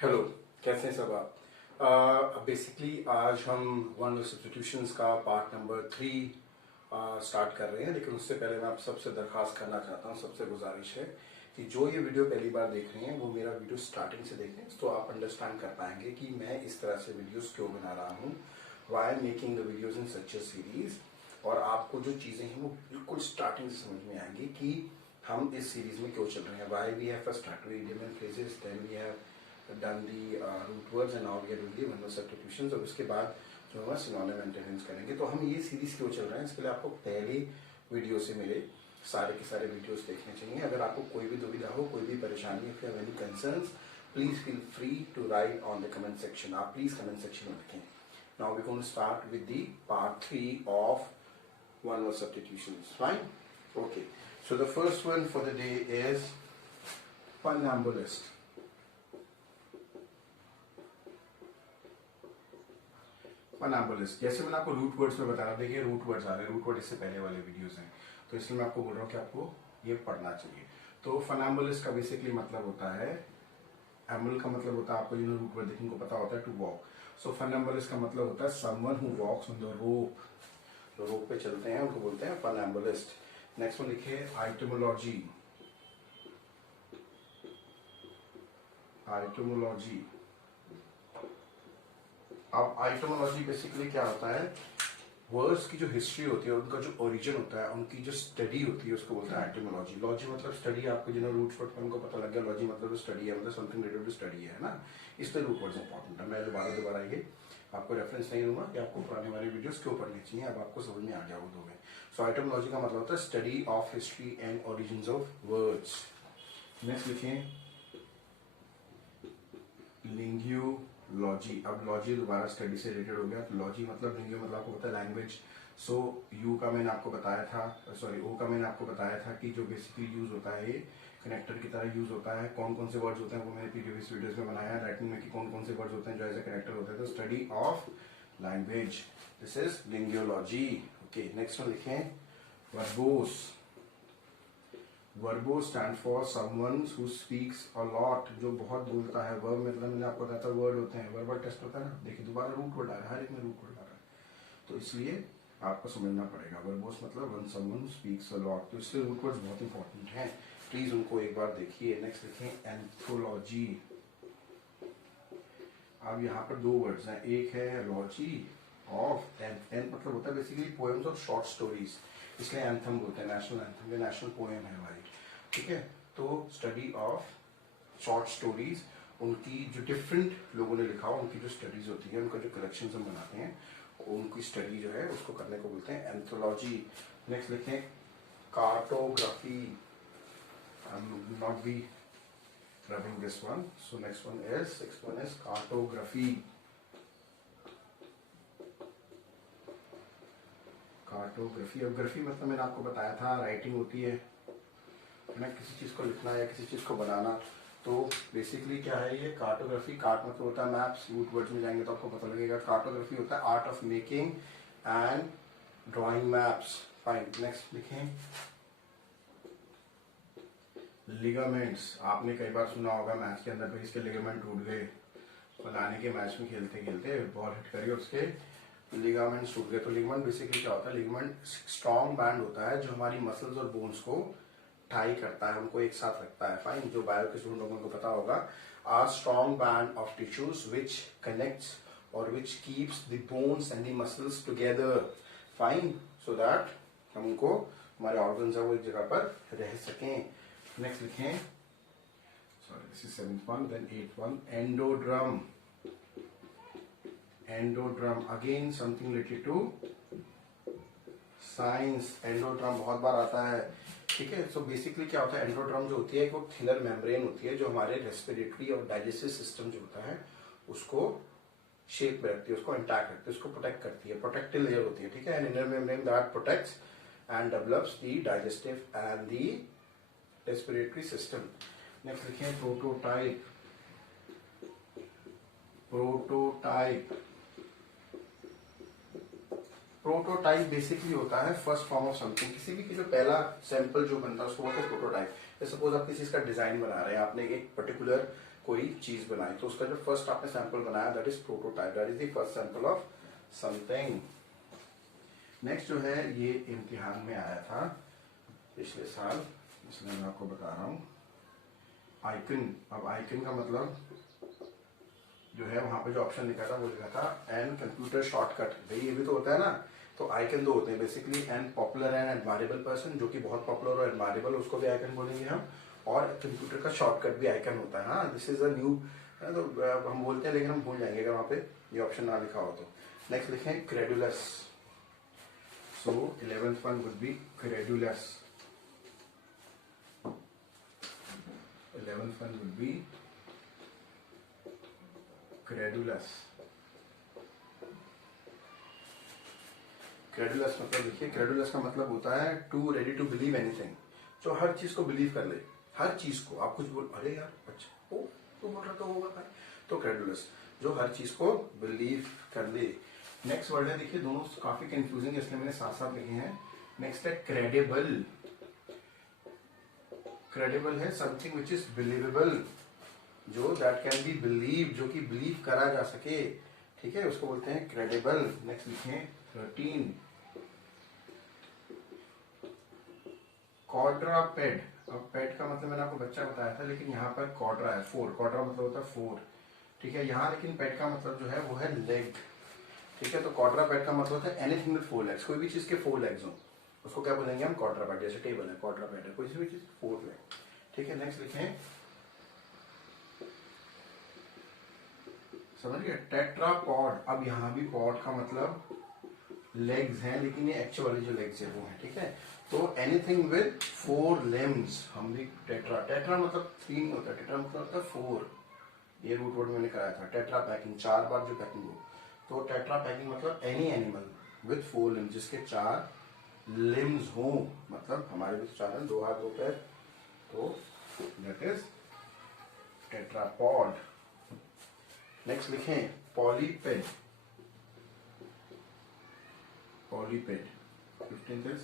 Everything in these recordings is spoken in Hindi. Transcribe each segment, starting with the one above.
हेलो, कैसे हैं सब आप? बेसिकली आज हम वन वर्ड सब्स्टिट्यूशंस का पार्ट नंबर 3 स्टार्ट कर रहे हैं, लेकिन उससे पहले मैं आप सबसे दरख्वास्त करना चाहता हूँ, सबसे गुजारिश है कि जो ये वीडियो पहली बार देख रहे हैं वो मेरा वीडियो स्टार्टिंग से देखें, तो आप अंडरस्टैंड कर पाएंगे कि मैं इस तरह से वीडियोस क्यों बना रहा हूँ, why making the videos in such a series. और आपको जो चीज़ें हैं वो बिल्कुल स्टार्टिंग से समझ में आएंगी कि हम इस सीरीज में क्यों चल रहे हैं। Why we have first start with idiom and phrases, then we have done the root words and now we are doing the one word substitutions, और उसके बाद जो है सिनोनिम मेंटेनेंस करेंगे। तो हम ये सीरीज क्यों चल रहे हैं, इसके लिए आपको पहले वीडियो से मेरे सारे के सारे वीडियोस देखने चाहिए। अगर आपको कोई भी दुविधा हो, कोई भी परेशानी, if you have any concerns, please feel free to write on the comment section. आप प्लीज कमेंट सेक्शन में लिखें। Now we going to start with the part 3 of one word substitutions. Fine? Okay. So the first one for the day is funambulist. फनाम्बुलिस्ट, जैसे मैंने आपको रूट वर्ड्स में बताया, देखिए रूट वर्ड्स आ रहे हैं, रूट वर्ड इससे पहले वाले वीडियोस हैं, तो इसलिए मैं आपको बोल रहा हूँ कि आपको ये पढ़ना चाहिए। तो फनाम्बुलिस्ट का बेसिकली मतलब होता है, एम्बल का मतलब होता है, आपको जिन्हें रूट वर्ड देखने को पता होता है, टू वॉक। सो फनाम्बुलिस्ट का मतलब होता है someone who walks on the rope, जो रोप पे चलते हैं उनको बोलते हैं फनाम्बुलिस्ट। नेक्स्ट वन लिखिए आइटमोलॉजी। आइटमोलॉजी, अब आइटमोलॉजी बेसिकली क्या होता है, वर्ड्स की जो हिस्ट्री होती है, उनका जो ओरिजिन होता है, उनकी जो स्टडी होती है, उसको बोलते हैं आइटमोलॉजी। लॉजी मतलब स्टडी, आपको जिन्हें रूट वर्ड पर उनको पता लग गया, लॉजी मतलब स्टडी है, मतलब समथिंग रिलेटेड टू स्टडी है ना, इसलिए रूट वर्ड्स इंपॉर्टेंट है। मैं दोबारा ये आपको रेफरेंस नहीं दूंगा कि आपको पुराने वाले वीडियोस क्यों पढ़नी चाहिए, अब आपको समझ में आ गया वो दो में। सो आइटमोलॉजी का मतलब होता है study of history and origins of words. Next लिखें लिंग्यूलॉजी। अब लॉजी दोबारा स्टडी से रिलेटेड हो गया, तो लॉजी मतलब लिंग्यू मतलब आपको पता है लैंग्वेज। सो यू का मैंने आपको बताया था, सॉरी ओ का मैंने आपको बताया था कि जो बेसिकली यूज होता है, ये कनेक्टर की तरह यूज होता है। कौन कौन से वर्ड्स होते हैं वो मैंने प्रीवियस वीडियोस में बनाया है, राइटिंग में कि कौन कौन से वर्ड्स होते हैं जो एज ए कनेक्टर होते हैं। तो study of language, this is linguology. Okay, next one लिखें verbose. Verbose stand for someone who speaks a lot, जो बहुत बोलता है। वर्ब मतलब मैंने आपको बताया था वर्ड होते हैं, वर्बल टेस्ट होता है ना, देखिए दोबारा रूट वर्ड आ रहा है, हर एक में रूट वर्ड आ रहा है, तो इसलिए आपको समझना पड़ेगा। वर्बोस मतलब one someone who speaks a lot, तो इसलिए रूट वर्ड्स बहुत इंपॉर्टेंट हैं, प्लीज उनको एक बार देखिए। नेक्स्ट लिखें एंथोलॉजी। अब यहाँ पर दो वर्ड्स हैं, एक है लॉजी ऑफ, एंथ मतलब होता है बेसिकली पोएम्स और शॉर्ट स्टोरीज, इसलिए एंथम बोलते हैं, नेशनल एंथम, ये नेशनल पोएम है हमारी, ठीक है। तो स्टडी ऑफ शॉर्ट स्टोरीज, उनकी जो डिफरेंट लोगों ने लिखा हो, उनकी जो स्टडीज होती है, उनका जो कलेक्शन हम बनाते हैं, उनकी स्टडी जो है उसको करने को बोलते हैं एंथोलॉजी। नेक्स्ट लिखें cartography. I will not be rubbing this one, so next one is cartography. Cartography, अब ग्राफी मतलब मैंने आपको बताया था राइटिंग होती है ना, किसी चीज को लिखना या किसी चीज को बनाना। तो बेसिकली क्या है ये कार्टोग्राफी, कार्ट मतलब होता है मैप्स, रूट वर्ड्स में जाएंगे तो आपको पता लगेगा। कार्टोग्राफी होता है art of making and drawing maps. Fine, next लिखें लिगामेंट्स। आपने कई बार सुना होगा मैच के अंदर भी इसके लिगामेंट टूट गए, फलाने के मैच में खेलते खेलते बॉल हिट करी और उसके लिगामेंट्स टूट गए। तो लिगामेंट बेसिकली क्या होता है, लिगामेंट स्ट्रॉन्ग बैंड होता है जो हमारी मसल्स और बोन्स को टाई करता है, उनको एक साथ रखता है। फाइन, जो बायो के स्टूडेंट लोगों को पता होगा, are strong band of tissues which connects और which keeps the bones and the muscles together. Fine, so that हम उनको हमारे ऑर्गन्स है वो एक जगह पर रह सकें। नेक्स्ट लिखें, sorry this is 7th one, then 8th one, एंडोड्रम। एंडोड्रम again something related to science, एंडोड्रम बहुत बार आता है, ठीक है। सो बेसिकली क्या होता है, एंडोड्रम जो होती है वो थिनर मेम्ब्रेन होती है जो हमारे रेस्पिरेटरी और डाइजेस्टिव सिस्टम जो होता है उसको शेप में रखती है, उसको इंटैक्ट रखती है, उसको प्रोटेक्ट करती है, प्रोटेक्टिव लेयर होती है, ठीक है। And inner membrane that protects and develops the digestive and the respiratory system. Next लिखें प्रोटोटाइप। प्रोटोटाइप, प्रोटोटाइप बेसिकली होता है फर्स्ट फॉर्म ऑफ समथिंग, किसी भी जो पहला सैंपल जो बनता है उसको बोलते हैं प्रोटोटाइप। सपोज आप किसी का डिजाइन बना रहे हैं, आपने एक पर्टिकुलर कोई चीज बनाई, तो उसका जो फर्स्ट आपने सैंपल बनाया that is prototype, that is the first sample of something. Next जो है ये इम्तिहान में आया था पिछले साल, इसलिए मैं आपको बता रहा हूँ। आइकन, अब आइकन का मतलब जो है वहां पे जो ऑप्शन लिखा था वो लिखा था एन कंप्यूटर शॉर्टकट। भाई ये भी तो होता है ना, तो आइकन दो होते हैं basically, an popular and admirable person, जो कि बहुत पॉपुलर और एडमायरेबल, उसको भी आइकन बोलेंगे हम, और कंप्यूटर का शॉर्टकट भी आइकन होता है। हाँ, दिस इज अ न्यू, तो हम बोलते हैं लेकिन हम भूल जाएंगे अगर वहां पे ये ऑप्शन ना लिखा हो तो। नेक्स्ट लिखें credulous, so 11th one would be credulous, 11th one would be credulous। Credulous मतलब देखिए, क्रेडुलस का मतलब होता है to ready to believe anything, जो हर चीज को बिलीव कर ले, हर चीज को। आप कुछ बोल, अरे यार अच्छा ओ तो बोल रहा तो होगा भाई, तो क्रेडुलस जो हर चीज को बिलीव कर ले। नेक्स्ट वर्ड है, देखिए दोनों काफी कंफ्यूजिंग है इसलिए मैंने साथ साथ लिखे हैं। नेक्स्ट है क्रेडिबल। क्रेडिबल है समथिंग विच इज बिलीवेबल, जो दैट कैन बी बिलीव, जो कि बिलीव करा जा सके, ठीक है, उसको बोलते हैं क्रेडिबल। नेक्स्ट लिखें 13 क्वाड्रापेड। अब पेड का मतलब मैंने आपको बच्चा बताया था, लेकिन यहाँ पर क्वाड्रा है, 4, क्वाड्रा मतलब होता है 4, ठीक है। यहाँ लेकिन पेड का मतलब जो है वो है लेग, ठीक है। तो क्वाड्रापेड का मतलब होता है एनीथिंग विद 4 लेग्स, कोई भी चीज के 4 लेग्स हो उसको क्या बोलेंगे हम, क्वाड्रापेड। जैसे टेबल है क्वाड्रापेड है, कोई भी चीज 4 लेग, ठीक है। नेक्स्ट लिखें, समझ गए, टेट्रापॉड। अब यहाँ भी पॉड का मतलब लेग्स हैं, लेकिन ये एक्चुअल वाली जो लेग्स है वो है, ठीक है। तो एनीथिंग विद 4 लिम्स, हम भी टेट्रा, टेट्रा मतलब 3 होता है, टेट्रा मतलब होता है 4, ये रूट वर्ड मैंने कराया था। टेट्रा पैकिंग, 4 बार जो पैकिंग हो, तो टेट्रा पैकिंग मतलब एनी एनिमल विद 4 लिम्स, जिसके 4 लिम्स हो, मतलब हमारे भी तो 4 हैं, 2 हाथ 2 पैर, तो दैट इज टेट्रापॉड। नेक्स्ट लिखें पॉलीपेड, पॉलीपेड, 15th इज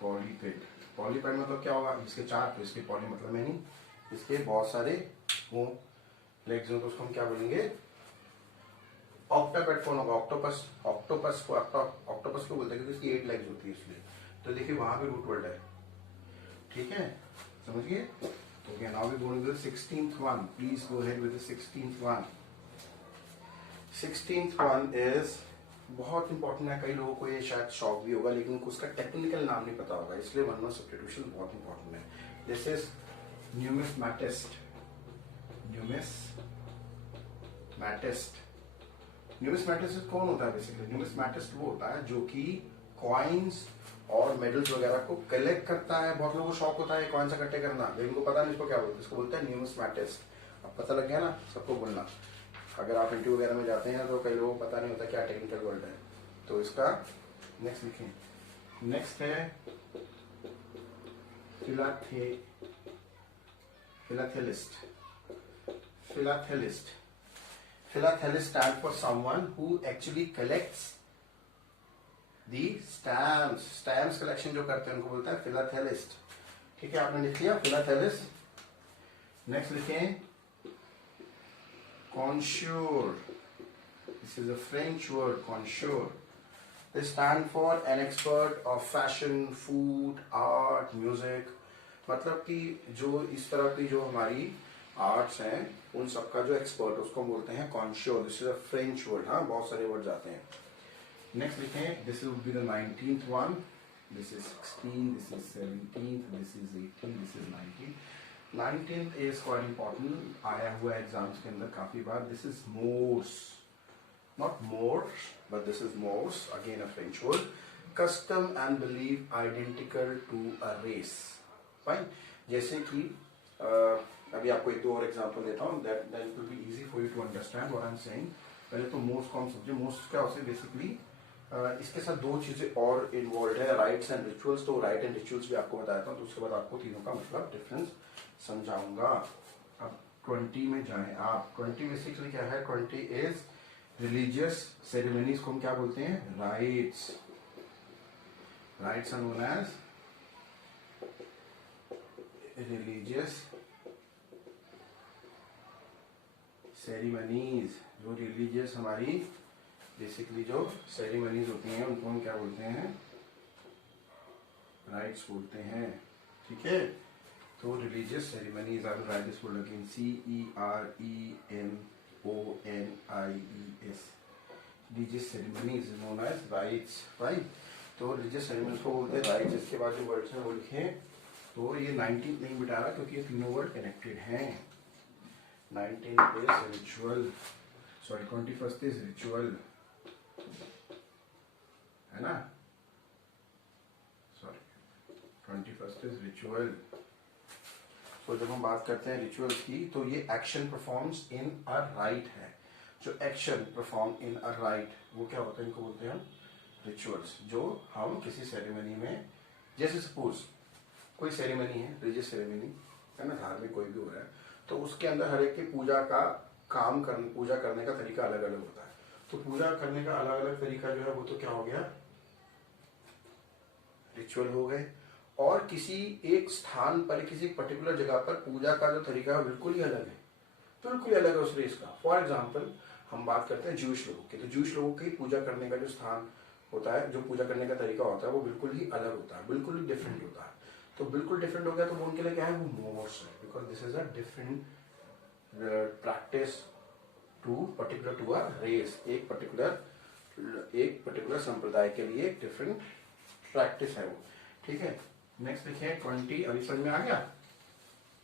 पॉलीपेड। पॉलीपेड मतलब क्या होगा, इसके 4, तो इसके पॉली मतलब मैनी, इसके बहुत सारे हो लेग्स हो, तो उसको हम क्या बोलेंगे, ऑक्टापेड कौन होगा, ऑक्टोपस। ऑक्टोपस को ऑक्टोपस को बोलते हैं क्योंकि इसकी 8 लेग्स होती है इसलिए। तो देखिए वहां पे रूट वर्ड है, ठीक है, समझिए। तो now we going with 16th one, please go ahead with the 16th one. 16th one is बहुत इंपॉर्टेंट है, कई लोगों को ये शायद शॉक भी होगा, लेकिन उनको उसका टेक्निकल नाम नहीं पता होगा, इसलिए वन वर्ड सब्स्टिट्यूशन बहुत इंपॉर्टेंट है। This is numismatist, numismatist. Numismatist कौन होता है बेसिकली, न्यूमिस्मैटिस्ट वो होता है जो कि कॉइन्स और मेडल्स वगैरह को कलेक्ट करता है। बहुत लोगों को शौक होता है कॉइन्स इकट्ठे करना, लेकिन उनको पता नहीं इसको क्या बोलते हैं, इसको बोलते हैं न्यूमिस्मैटिस्ट। अब पता लग गया ना, सबको बोलना। अगर आप इंटरव्यू वगैरह में जाते हैं तो कई लोगों को पता नहीं होता क्या टेक्निकल वर्ड है, तो इसका नेक्स्ट लिखें। नेक्स्ट है philatelist. Philatelist, philatelist stand for someone who actually collects the stamps. Stamps collection जो करते हैं उनको बोलता है फिलाथेलिस्ट, ठीक है। आपने लिख लिया फिलाथेलिस्ट। नेक्स्ट लिखें connoisseur. This is a French word, connoisseur. They stand for an expert of fashion, food, art, music. मतलब कि जो इस तरह की जो हमारी आर्ट्स हैं उन सबका जो एक्सपर्ट उसको बोलते हैं connoisseur. This is a French word, हाँ, बहुत सारे वर्ड आते हैं। नेक्स्ट लिखें, this will be the 19th one. This is 16, this is 17th, this is 18, this is 19. 19th is quite important, आया हुआ एग्जाम्स के अंदर काफी बार। This is mores, not mores but this is mores, again a French word. Custom and believe identical to a race, fine. जैसे कि अभी आपको 1-2 और एग्जांपल देता हूँ, that will be easy for you to understand what I am saying. पहले तो मोर्स को हम समझे। मोर्स क्या होता है बेसिकली, इसके साथ 2 चीजें और इन्वॉल्व है, राइट्स एंड रिचुअल्स। तो राइट एंड रिचुअल्स भी आपको बताया था, तो उसके बाद आपको तीनों का मतलब डिफरेंस समझाऊंगा। अब 20 में जाएं आप। 20 बेसिकली क्या है, 20 इज रिलीजियस सेरेमनीज को हम क्या बोलते हैं, rites. Rites are known as religious ceremonies, जो रिलीजियस हमारी बेसिकली जो सेरेमनीज होती हैं उनको हम क्या बोलते हैं, राइट्स बोलते हैं, ठीक है। तो religious ceremonies, I will write this word again, CEREMONIES, religious ceremonies known as rites, right. तो रिलीजियस सेरेमनीज को बोलते हैं राइट्स। इसके बाद जो वर्ड्स हैं वो लिखें, तो ये 19 नहीं बिटा रहा क्योंकि ये तीनों वर्ड कनेक्टेड हैं। 19 is ritual, sorry 21 is ritual, है ना, सॉरी 21 इज रिचुअल। तो जब हम बात करते हैं रिचुअल्स की, तो ये action performs in a right है। जो action perform in a right वो क्या होता है, इनको बोलते हैं हम रिचुअल्स। जो हम किसी सेरेमनी में, जैसे सपोज कोई सेरेमनी है, रिलीजियस सेरेमनी है ना, धार्मिक कोई भी हो रहा है, तो उसके अंदर हर एक की पूजा का काम करने, पूजा करने का तरीका अलग अलग होता है। तो पूजा करने का अलग अलग तरीका जो है वो तो क्या हो गया, रिचुअल हो गए। और किसी एक स्थान पर, किसी पर्टिकुलर जगह पर पूजा का जो तरीका है बिल्कुल ही अलग है, बिल्कुल ही अलग है उस रेस का। फॉर एग्जाम्पल हम बात करते हैं जूश लोगों की, तो जूश लोगों की पूजा करने का जो स्थान होता है, जो पूजा करने का तरीका होता है वो बिल्कुल ही अलग होता है, बिल्कुल ही डिफरेंट होता है। तो बिल्कुल डिफरेंट हो गया तो वो उनके लिए क्या है, वो मोर्स है, because this is a different practice to particular to a race. एक पर्टिकुलर संप्रदाय के लिए एक डिफरेंट प्रैक्टिस है वो, ठीक है। नेक्स्ट लिखिए 20, अभी समझ में आ गया,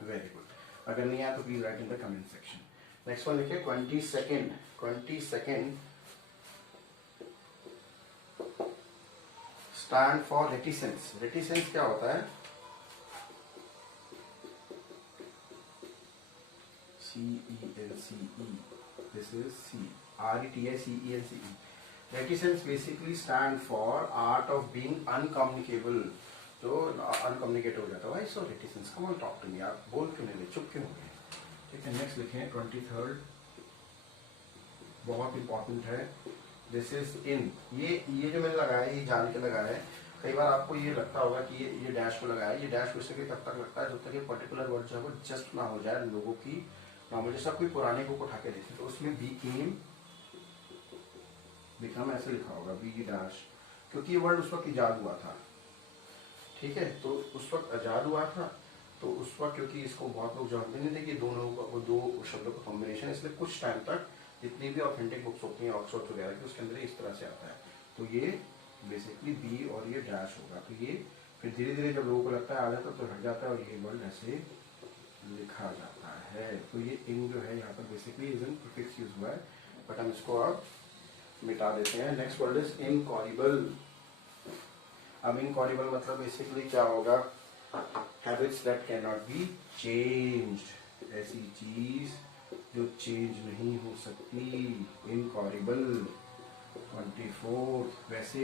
वेरी गुड। अगर नहीं आया तो please right in the comment section. Next one लिखिए 22nd, 22nd स्टैंड फॉर रेटिसेंस। रेटिसेंस क्या होता है, CENCE, this is RETICENCE. Reticence basically stand for art of being uncommunicable, जो अनकम्युनिकेट हो जाता है, so reticence. Come on talk to me, आप बोल क्यों नहीं रहे, चुप क्यों हो गए, ठीक है। नेक्स्ट लिखें 23rd, बहुत इंपॉर्टेंट है, दिस इज इन। ये जो मैंने लगाया है, ये जान के लगाया है। कई बार आपको ये लगता होगा कि ये डैश को लगाया है, ये डैश वैसे तब तक लगता है जब तक ये पर्टिकुलर वर्ड जो है वो जस्ट ना हो जाए लोगों की नॉर्मल, जैसा कोई पुराने बुक उठा के देखे तो उसमें बिकम ऐसे लिखा होगा, बी डैश, क्योंकि ये वर्ड उस वक्त इजाद हुआ था, ठीक है। तो उस वक्त इजाद हुआ था, तो उस वक्त क्योंकि इसको बहुत लोग जानते नहीं थे कि दोनों को, दो शब्दों का कॉम्बिनेशन, इसलिए कुछ टाइम तक जितनी भी ऑथेंटिक बुक्स होती हैं ऑक्सफोर्ड वगैरह की, उसके अंदर इस तरह से आता है। तो ये बेसिकली बी और ये डैश होगा, तो ये फिर धीरे धीरे जब लोगों को लगता है आ जाता है तो हट जाता है और ये वर्ड ऐसे लिखा जाता है। तो ये इन जो है यहाँ पर basically is in prefix use हुआ है, बट हम इसको अब मिटा देते हैं। Next word is incorrigible. अब इनकॉरिबल मतलब बेसिकली क्या होगा, habits that can not be changed, ऐसी चीज जो चेंज नहीं हो सकती, इनकॉरिबल। 24, वैसे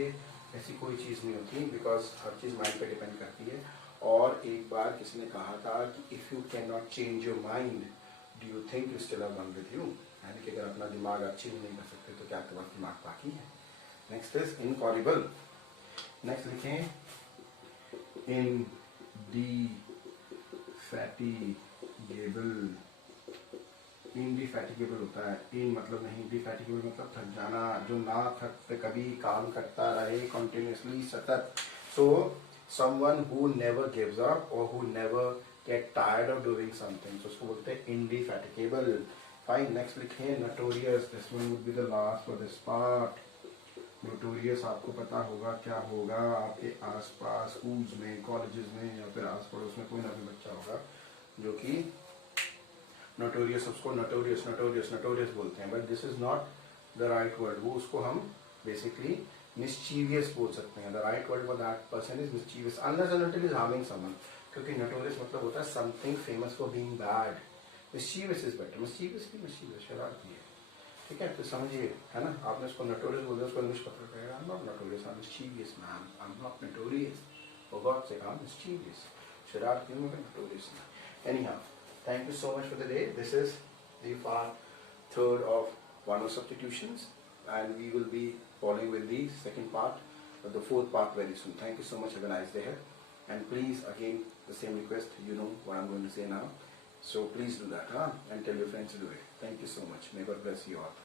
ऐसी कोई चीज़ नहीं होती, बिकॉज हर चीज़ माइंड पे डिपेंड करती है। और एक बार किसी ने कहा था कि if you can not change your mind, do you think you still have one with you, यानी कि अगर अपना दिमाग आप चेंज नहीं कर सकते तो क्या आपके पास दिमाग बाकी है। Next is इनकॉरिबल। नेक्स्ट लिखें इन डी फैटिगेबल। इनडिफैटिगेबल होता है, इन मतलब नहीं, डिफैटिगेबल मतलब थक जाना, जो ना थकते कभी काम करता रहे कंटिन्यूअसली, सतत। So someone who never gives up और who never get tired of doing something, तो उसको बोलते हैं इनडिफैटिगेबल। फाइन, नेक्स्ट लिखें notorious. This one would be the last for this part. Notorious आपको पता होगा क्या होगा, आपके आसपास स्कूल्स में, कॉलेजेस में या फिर आस पड़ोस में कोई ना कोई बच्चा होगा जो कि नोटोरियस, उसको नोटोरियस नोटोरियस नोटोरियस बोलते हैं, but this is not the right word. वो उसको हम बेसिकली मिस्चीवियस बोल सकते हैं। The right word for that person is mischievous unless and until is harming someone, क्योंकि नोटोरियस मतलब होता है something famous for being bad. Mischievous is better, mischievous की मिस्चीवियस शरारती है, ठीक है। तो समझिए, है ना, आपने उसको नोटोरियस बोल दिया, उसको इंग्लिश पकड़ करेगा, I am not notorious, I am mischievous man, I am not notorious, for God sake I am mischievous, शरारती हूं मैं, नोटोरियस नहीं। Anyhow, thank you so much for the day. This is the part 3rd of one of substitutions, and we will be following with the second part, the 4th part very soon. Thank you so much. Have a nice day, and please again the same request. You know what I'm going to say now. So please do that, huh? And tell your friends to do it. Thank you so much. May God bless you all.